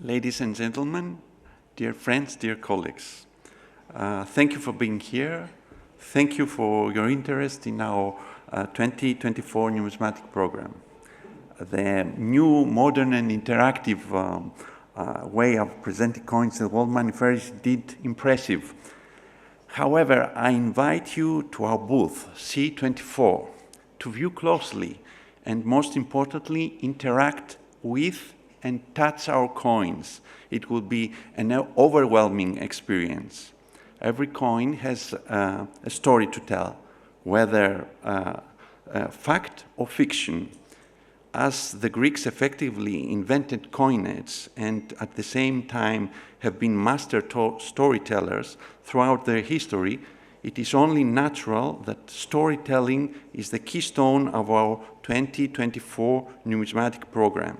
Ladies and gentlemen, dear friends, dear colleagues, thank you for being here. Thank you for your interest in our 2024 numismatic program. The new, modern and interactive way of presenting coins in the World Money Fair is indeed impressive. However, I invite you to our booth, C24, to view closely and, most importantly, interact with and touch our coins. It will be an overwhelming experience. Every coin has a story to tell, whether fact or fiction. As the Greeks effectively invented coinage and at the same time have been master storytellers throughout their history, it is only natural that storytelling is the keystone of our 2024 numismatic program.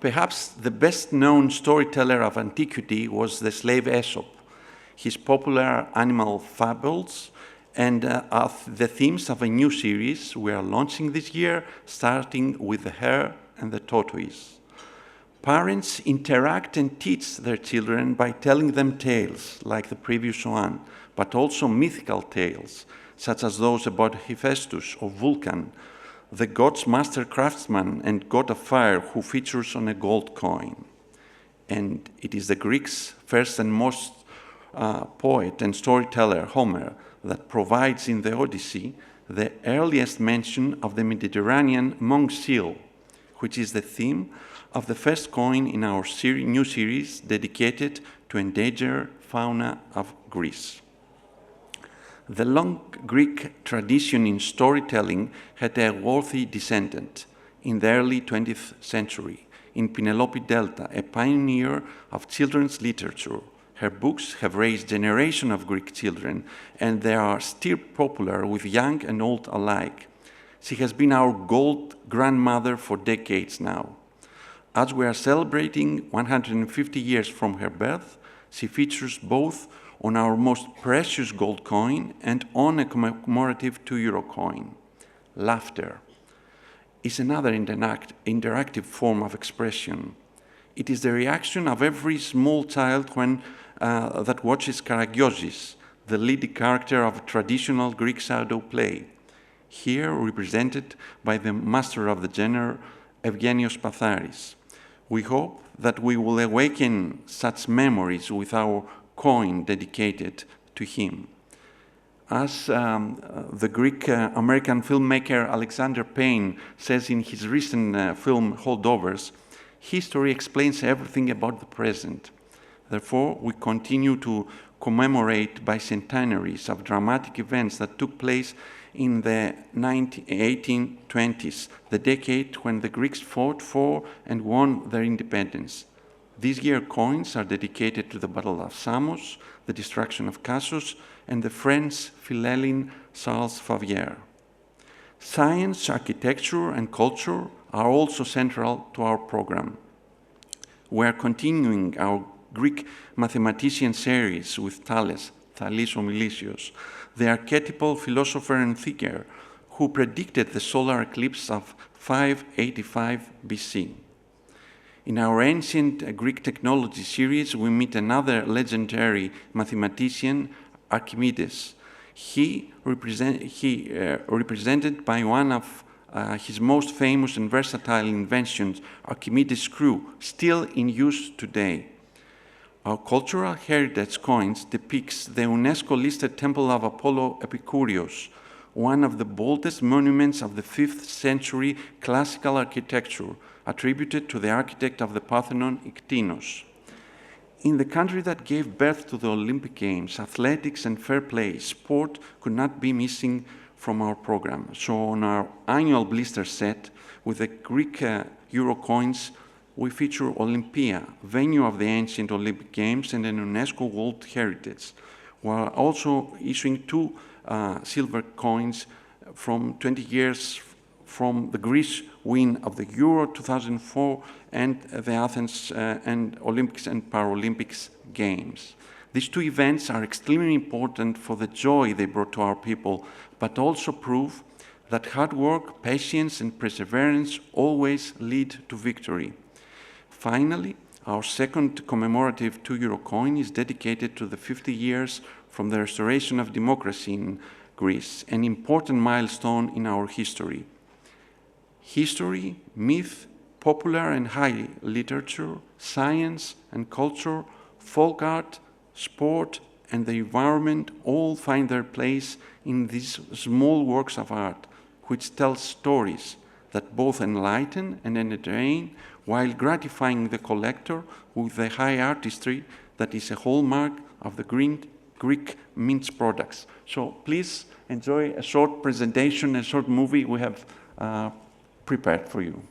Perhaps the best-known storyteller of antiquity was the slave Aesop. His popular animal fables and are the themes of a new series we are launching this year, starting with the hare and the tortoise. Parents interact and teach their children by telling them tales, like the previous one, but also mythical tales, such as those about Hephaestus or Vulcan, the god's master craftsman and god of fire who features on a gold coin. And it is the Greeks' first and most poet and storyteller, Homer, that provides in the Odyssey the earliest mention of the Mediterranean monk seal, which is the theme of the first coin in our new series dedicated to endangered fauna of Greece. The long Greek tradition in storytelling had a worthy descendant in the early 20th century, in Penelope Delta, a pioneer of children's literature. Her books have raised generations of Greek children, and they are still popular with young and old alike. She has been our gold grandmother for decades now. As we are celebrating 150 years from her birth, she features both on our most precious gold coin and on a commemorative €2 coin. Laughter is another interactive form of expression. It is the reaction of every small child when that watches Karagiozis, the leading character of a traditional Greek shadow play, here represented by the master of the genre, Evgenios Patharis. We hope that we will awaken such memories with our coin dedicated to him. As the Greek-American filmmaker Alexander Payne says in his recent film Holdovers, history explains everything about the present. Therefore, we continue to commemorate bicentenaries of dramatic events that took place in the 1820s, the decade when the Greeks fought for and won their independence. This year, coins are dedicated to the Battle of Samos, the destruction of Cassos, and the French Philhellene Charles Favier. Science, architecture, and culture are also central to our program. We are continuing our Greek mathematician series with Thales o Milesios, the archetypal philosopher and thinker who predicted the solar eclipse of 585 BC. In our ancient Greek technology series, we meet another legendary mathematician, Archimedes. He represented by one of his most famous and versatile inventions, Archimedes' screw, still in use today. Our cultural heritage coins depicts the UNESCO-listed Temple of Apollo Epikurios, one of the boldest monuments of the 5th century classical architecture, attributed to the architect of the Parthenon, Iktinos. In the country that gave birth to the Olympic Games, athletics and fair play, sport could not be missing from our program. So on our annual blister set with the Greek Euro coins, we feature Olympia, venue of the ancient Olympic Games and an UNESCO World Heritage. We are also issuing 2 silver coins from 20 years from the Greece win of the Euro 2004 and the Athens and Olympics and Paralympics Games. These 2 events are extremely important for the joy they brought to our people, but also prove that hard work, patience, and perseverance always lead to victory. Finally, Our second commemorative €2 coin is dedicated to the 50 years from the restoration of democracy in Greece, an important milestone in our history. History, myth, popular and high literature, science and culture, folk art, sport, and the environment all find their place in these small works of art, which tell stories that both enlighten and entertain while gratifying the collector with the high artistry that is a hallmark of the Greek mint products. So please enjoy a short presentation, a short movie we have prepared for you.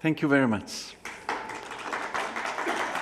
Thank you very much.